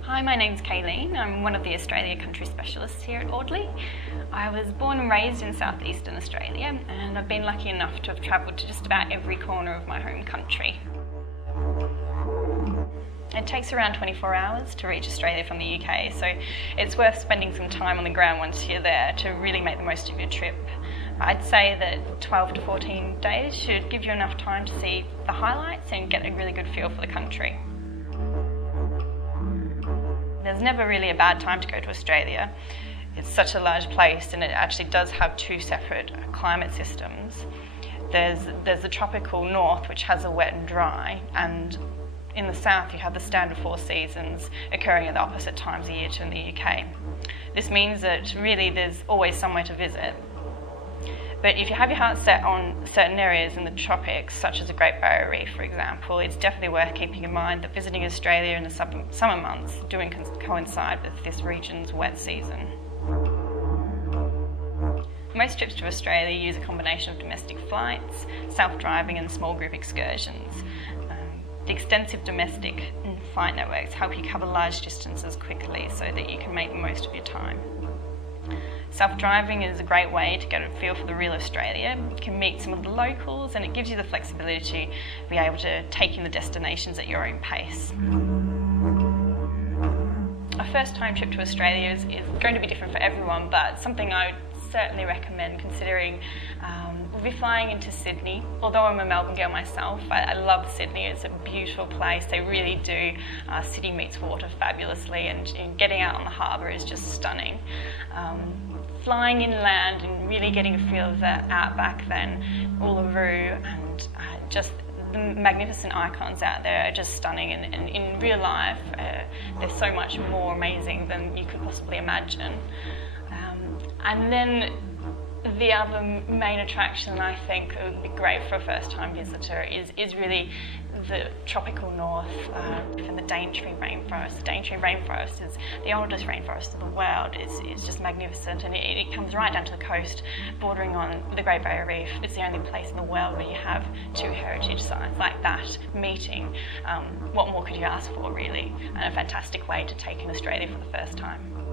Hi, my name's Kaelene. I'm one of the Australia Country Specialists here at Audley. I was born and raised in southeastern Australia, and I've been lucky enough to have travelled to just about every corner of my home country. It takes around 24 hours to reach Australia from the UK, so it's worth spending some time on the ground once you're there to really make the most of your trip. I'd say that 12 to 14 days should give you enough time to see the highlights and get a really good feel for the country. There's never really a bad time to go to Australia. It's such a large place, and it actually does have two separate climate systems. There's the tropical north, which has a wet and dry, and in the south you have the standard 4 seasons occurring at the opposite times of year to in the UK. This means that really there's always somewhere to visit. But if you have your heart set on certain areas in the tropics, such as the Great Barrier Reef, for example, it's definitely worth keeping in mind that visiting Australia in the summer months do coincide with this region's wet season. Most trips to Australia use a combination of domestic flights, self-driving and small group excursions. The extensive domestic flight networks help you cover large distances quickly so that you can make the most of your time. Self-driving is a great way to get a feel for the real Australia. You can meet some of the locals, and it gives you the flexibility to be able to take in the destinations at your own pace. A first-time trip to Australia is going to be different for everyone, but something I would certainly recommend considering. We'll be flying into Sydney. Although I'm a Melbourne girl myself, I love Sydney. It's a beautiful place. They really do city meets water fabulously, and getting out on the harbour is just stunning. Flying inland and really getting a feel of the outback then, Uluru, and just the magnificent icons out there are just stunning, and in real life they're so much more amazing than you could possibly imagine. And then the other main attraction I think would be great for a first-time visitor is really the tropical north and the Daintree rainforest. The Daintree rainforest is the oldest rainforest in the world. It's just magnificent, and it comes right down to the coast, bordering on the Great Barrier Reef. It's the only place in the world where you have two heritage sites like that meeting. What more could you ask for, really? And a fantastic way to take in Australia for the first time.